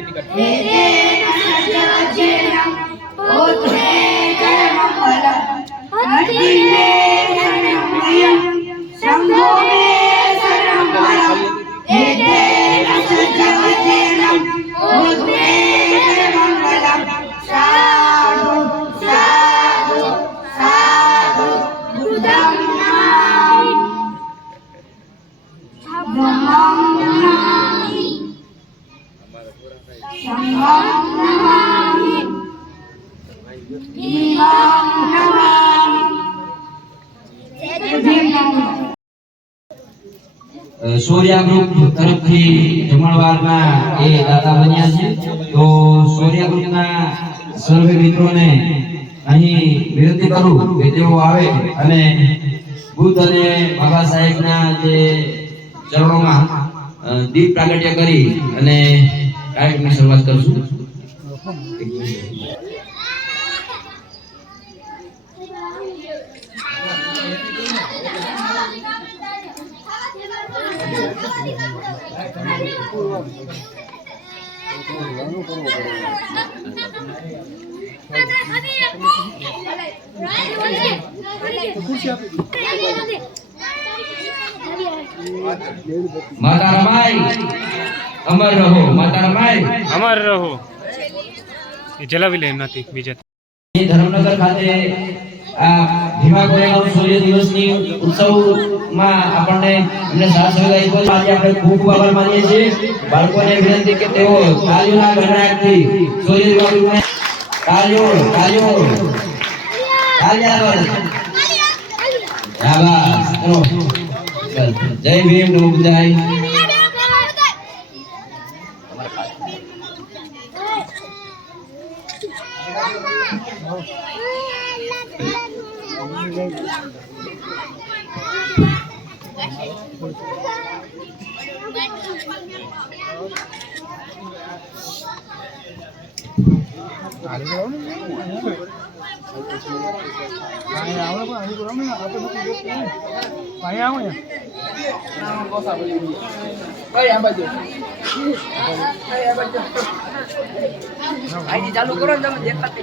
विनंती करतो. सूर्या ग्रुप तरफथी जमणवारना ए दाता बन्या छे तो सूर्या ग्रुपना सर्वे मित्रोने અહીં વિનંતી કરું કે તેઓ આવે અને બુદ્ધ અને બાબા સાહેબના જે ચરણોમાં દીપ પ્રાગટ્ય કરી અને કાર્યક્રમની શરૂઆત કરશું. माता रमाई अमर रहो, माता रमाई अमर रहो. जलावी ले નથી બીજા ધર્મનગર ખાતે આ ભીમા કોરેગાંવ સૂર્ય દિવસની ઉત્સવમાં આપણને અમને સાથ સહકાર આપ્યો. આજે આપણે ખૂબ આભાર માનીએ છીએ. બાળકોને વિનંતી કે તેઓ તાળીઓના ગણરાટથી સૂર્ય દિવસને તાળીઓ जय भीम नमो बुद्धाय. चालू करो देखाते